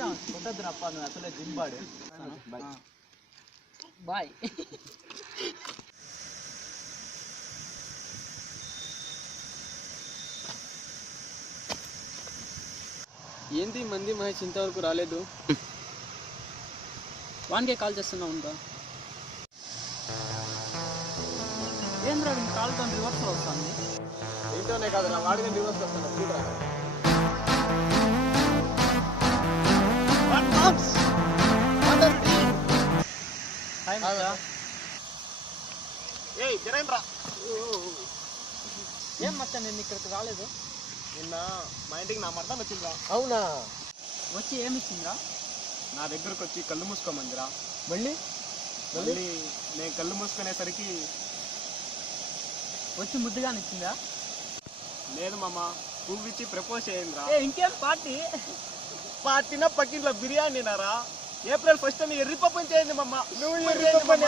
కొట్టద్దురప్ప నువ్వు అసలే gym body. Bye bye. ఏంటి మంది మహేష్ ఇంతవరకు రాలేదు? వానికే కాల్ చేస్తున్నావు ఇంకా? ఏంద్రా కాల్ తో రివర్స్లో వస్తుంది. ఏంటోనే కాదురా, వాడిని రివర్స్ వస్తాను చూడరా. ఏం మచ్చా నేను ఇక్కడికి రాలేదు. నిన్న మా ఇంటికి నా మర్దం వచ్చిందిరా. అవునా? వచ్చి ఏమి ఇచ్చిందిరా? నా దగ్గరకు వచ్చి కళ్ళు మూసుకోమందిరా. మళ్ళీ నేను కళ్ళు మూసుకునేసరికి వచ్చి ముద్దుగానే ఇచ్చిందా? లేదు మామ, పువ్వు ఇచ్చి ప్రపోజ్ చేయండిరా. ఇంకేం పార్టీ? పార్టీనా పక్కింట్లో బిర్యానీ నారా? ఏప్రిల్ 1 అని ఎర్రి పప్పని చేయండి మమ్మ. నువ్వు ఎర్రి పప్పని